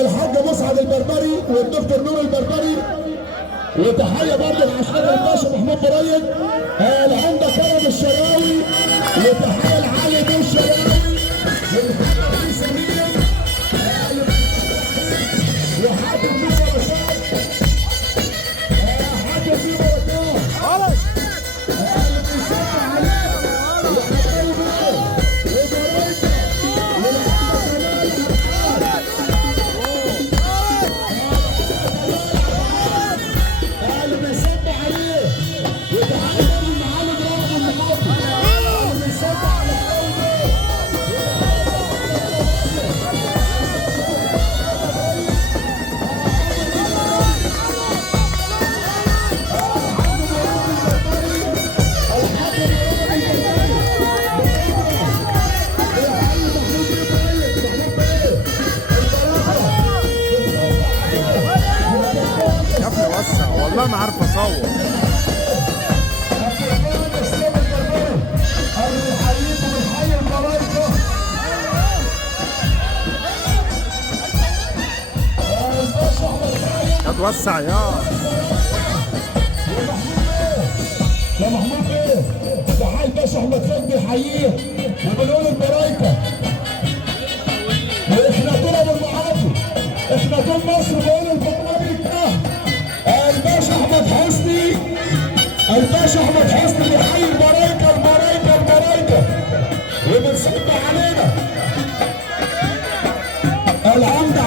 الحاج مسعد البربري والدكتور نور البربري. وتحيه برضه لعسكري الباشا محمود بريد، العمده كرم الشراوي، وتحيه لعلي بن الشراوي والحاج سمير وحاتم بن رشاد، حاتم بن رشاد خلاص اللي بيسمع عليه وحبايبه وجرايده اللي بيسمع عليه وتعالى من معالي برافو المحافظ اللي بيسمع على يا ابني وسع والله ما عارف اصور. يا توسع يا محمود بيه. تحية الباشا احمد فهمي بيحييه وبنقول المرايكه، واحنا طول ابو المعاطي، احنا طول مصر بنقول المرايكه. الباشا احمد حسني، الباشا احمد حسني بيحيي المرايكه المرايكه المرايكه وبنصب علينا العمده